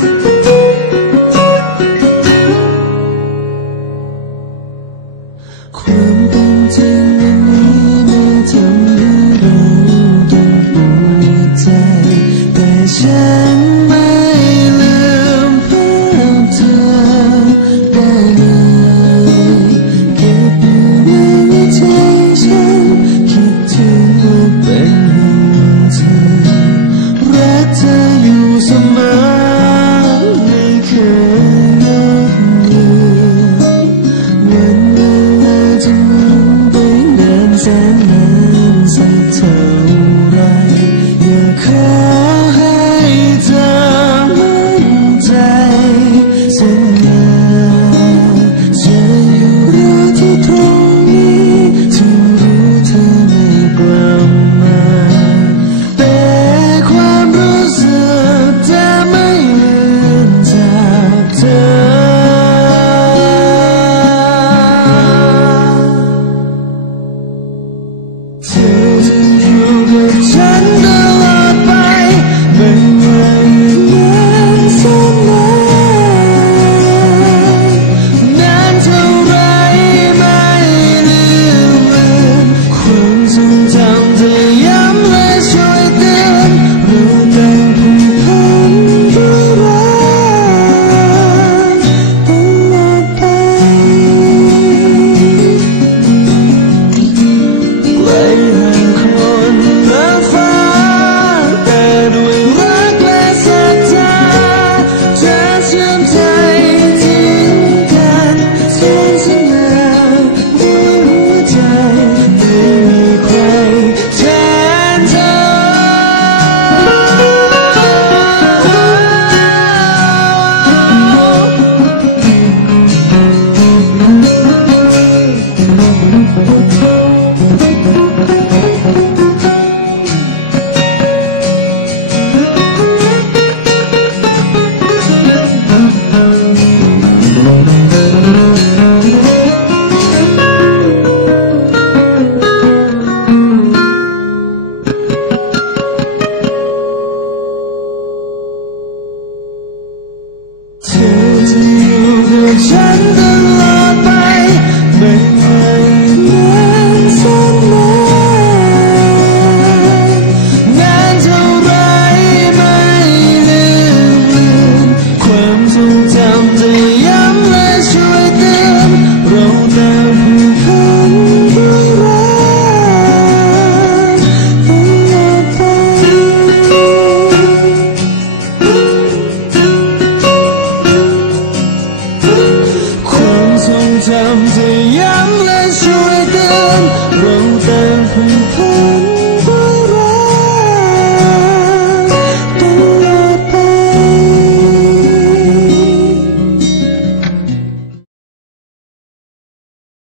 Thank you.